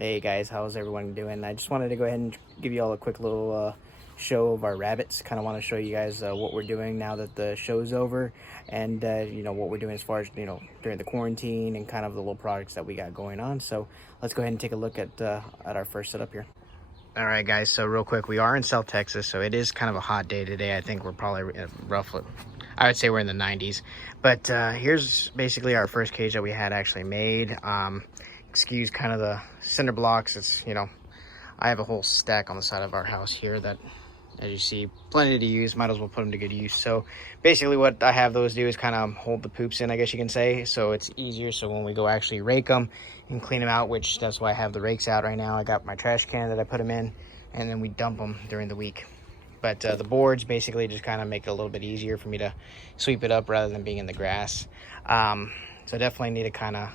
Hey guys, how's everyone doing? I just wanted to go ahead and give you all a quick little show of our rabbits. Kind of want to show you guys what we're doing now that the show's over, and what we're doing as far as during the quarantine and kind of the little projects that we got going on. So let's go ahead and take a look at our first setup here. All right, guys. So real quick, we are in South Texas, so it is kind of a hot day today. I think we're probably roughly, I would say we're in the 90s. But here's basically our first cage that we had actually made. Excuse kind of the cinder blocks. It's, I have a whole stack on the side of our house here that, as you see, plenty to use. Might as well put them to good use. So basically what I have those do is kind of hold the poops in, I guess you can say. So it's easier. So when we go actually rake them and clean them out, which that's why I have the rakes out right now. I got my trash can that I put them in, and then we dump them during the week. But the boards basically just kind of make it a little bit easier for me to sweep it up rather than being in the grass. So definitely need to kind of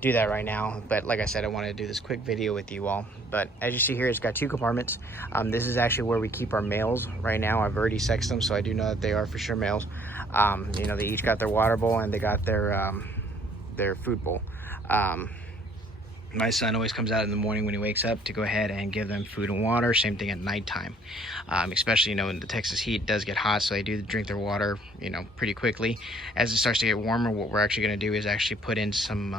do that right now. But like I said, I wanted to do this quick video with you all. But as you see here, it's got two compartments. This is actually where we keep our males right now. I've already sexed them, so I do know that they are for sure males. They each got their water bowl and they got their food bowl. My son always comes out in the morning when he wakes up to go ahead and give them food and water. Same thing at nighttime. Especially, in the Texas heat, it does get hot, so they do drink their water, pretty quickly. As it starts to get warmer, what we're actually going to do is actually put in some,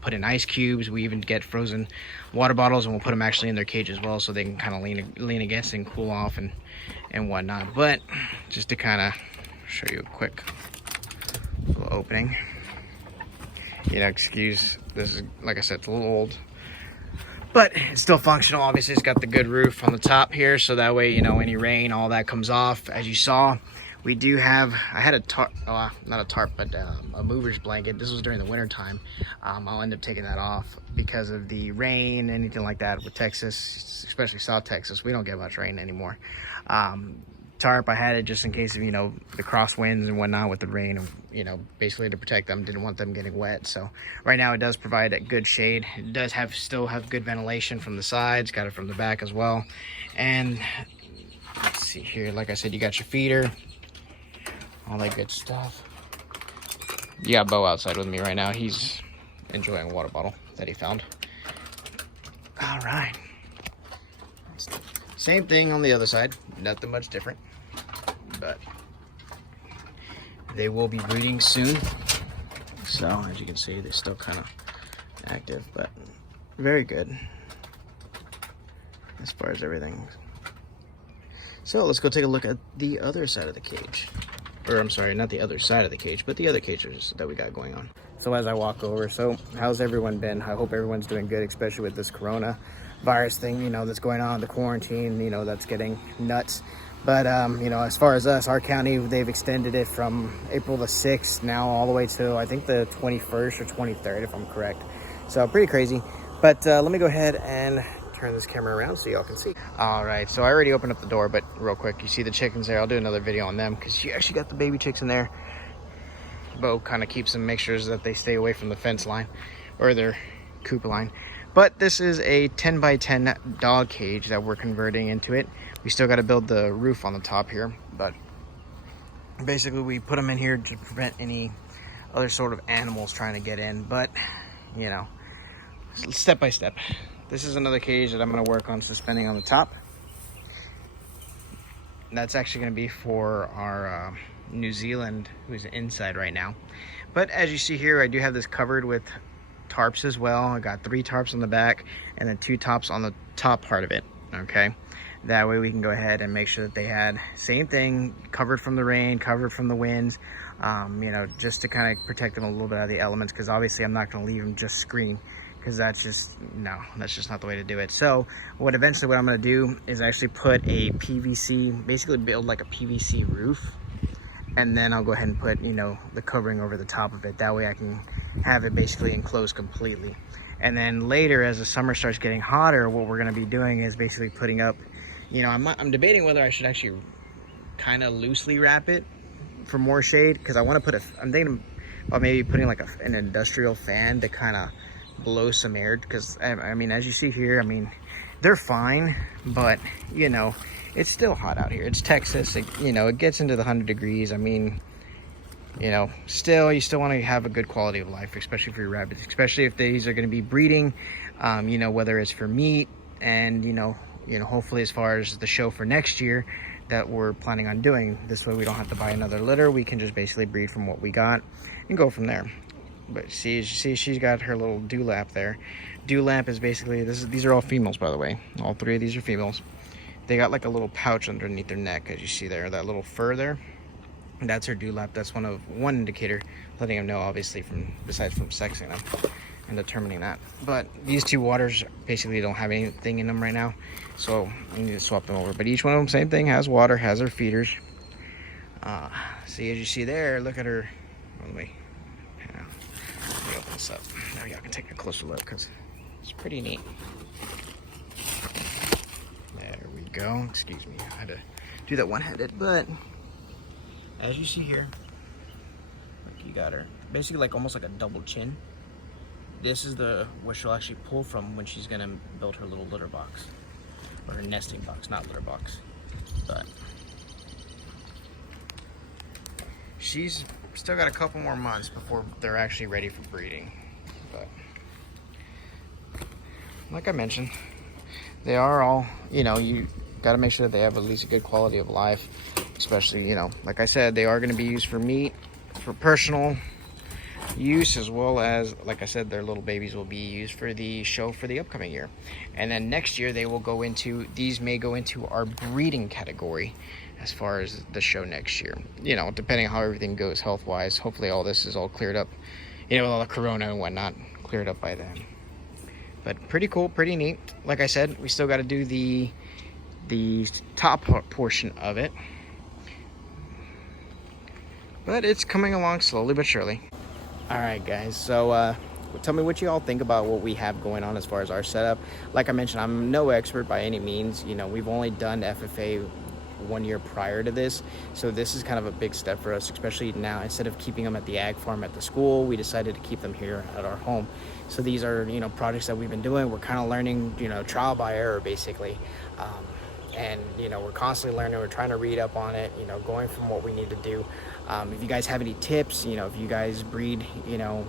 put in ice cubes. We even get frozen water bottles, and we'll put them actually in their cage as well, so they can kind of lean against and cool off and whatnot. But just to kind of show you a quick little opening. Excuse, this is, like I said, it's a little old, but it's still functional. Obviously, it's got the good roof on the top here, so that way, any rain, all that comes off. As you saw, we do have, I had a tarp, not a tarp, but a mover's blanket. This was during the winter time. I'll end up taking that off because of the rain, anything like that with Texas, especially South Texas. We don't get much rain anymore. Tarp, I had it just in case of the crosswinds and whatnot with the rain, basically to protect them. Didn't want them getting wet. So right now it does provide a good shade. It does still have good ventilation from the sides, got it from the back as well. And let's see here, like I said, you got your feeder, all that good stuff. You got Bo outside with me right now. He's enjoying a water bottle that he found. All right, same thing on the other side, nothing much different, but they will be breeding soon. So as you can see, they're still kind of active, but very good as far as everything. So let's go take a look at the other side of the cage. Or I'm sorry, not the other side of the cage, but the other cages that we got going on. So as I walk over, so how's everyone been? I hope everyone's doing good, especially with this coronavirus thing, that's going on, the quarantine, that's getting nuts. But, as far as us, our county, they've extended it from April the 6th now all the way to, I think, the 21st or 23rd, if I'm correct. So pretty crazy. But let me go ahead and turn this camera around so y'all can see. All right, so I already opened up the door, but real quick, you see the chickens there. I'll do another video on them because you actually got the baby chicks in there. Bo kind of keeps them, make sure that they stay away from the fence line or their coop line. But this is a 10 by 10 dog cage that we're converting into it. We still got to build the roof on the top here, but basically we put them in here to prevent any other sort of animals trying to get in. But step by step. This is another cage that I'm going to work on suspending on the top. That's actually going to be for our New Zealand, who's inside right now. But as you see here, I do have this covered with tarps as well. I got 3 tarps on the back and then 2 tops on the top part of it. Okay, that way we can go ahead and make sure that they had same thing, covered from the rain, covered from the winds, just to kind of protect them a little bit out of the elements, because obviously I'm not going to leave them just screen, because that's just not the way to do it. So what I'm going to do is actually put a PVC, basically build like a PVC roof, and then I'll go ahead and put the covering over the top of it. That way I can have it basically enclosed completely. And then later, as the summer starts getting hotter, what we're going to be doing is basically putting up, I'm debating whether I should actually kind of loosely wrap it for more shade, because I want to put I'm thinking about maybe putting like an industrial fan to kind of blow some air, because I mean, as you see here, I mean, they're fine, but it's still hot out here. It's Texas. It gets into the 100 degrees. I mean, you still want to have a good quality of life, especially for your rabbits, especially if these are going to be breeding. you know, whether it's for meat and, you know, hopefully as far as the show for next year that we're planning on doing. This way we don't have to buy another litter. We can just basically breed from what we got and go from there. But see, as you see, she's got her little dewlap there. Dewlap is basically, these are all females, by the way. All 3 of these are females. They got like a little pouch underneath their neck, as you see there, that little fur there. And that's her dewlap. That's one indicator, letting them know, obviously, besides from sexing them and determining that. But these 2 waters basically don't have anything in them right now, so I need to swap them over. But each one of them, same thing, has water, has their feeders. See, as you see there, look at her. Let me open this up. Now y'all can take a closer look, because it's pretty neat. There we go. Excuse me, I had to do that one-handed, but as you see here, like, you got her basically like almost like a double chin. This is what she'll actually pull from when she's gonna build her little litter box, or her nesting box, not litter box. But she's still got a couple more months before they're actually ready for breeding. But like I mentioned, they are all, you know, you got to make sure that they have at least a good quality of life, especially, you know, like I said, they are going to be used for meat, for personal use, as well as, like I said, their little babies will be used for the show for the upcoming year. And then next year they will go into, these may go into our breeding category as far as the show next year, you know, depending on how everything goes health wise. Hopefully all this is all cleared up, you know, with all the corona and whatnot cleared up by then. But pretty cool, pretty neat. Like I said, we still got to do the top portion of it, but it's coming along slowly but surely. All right, guys, so tell me what you all think about what we have going on as far as our setup. Like I mentioned, I'm no expert by any means. You know, we've only done FFA 1 year prior to this, so this is kind of a big step for us, especially now. Instead of keeping them at the ag farm at the school, we decided to keep them here at our home. So these are, you know, projects that we've been doing. We're kind of learning, you know, trial by error, basically. And, you know, we're constantly learning. We're trying to read up on it, you know, going from what we need to do. If you guys have any tips, you know, if you guys breed, you know,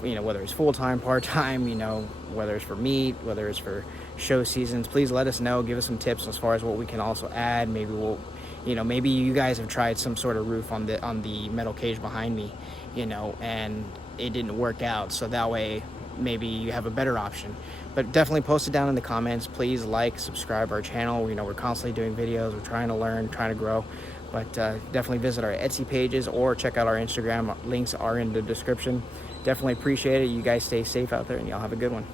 whether it's full-time, part-time, you know, whether it's for meat, whether it's for show seasons, please let us know. Give us some tips as far as what we can also add. Maybe we'll, you know, maybe you guys have tried some sort of roof on the metal cage behind me, you know, and it didn't work out. So that way, maybe you have a better option. But definitely post it down in the comments. Please like, subscribe our channel. You know, we're constantly doing videos. We're trying to learn, trying to grow. But definitely visit our Etsy pages or check out our Instagram. Links are in the description. Definitely appreciate it. You guys stay safe out there, and y'all have a good one.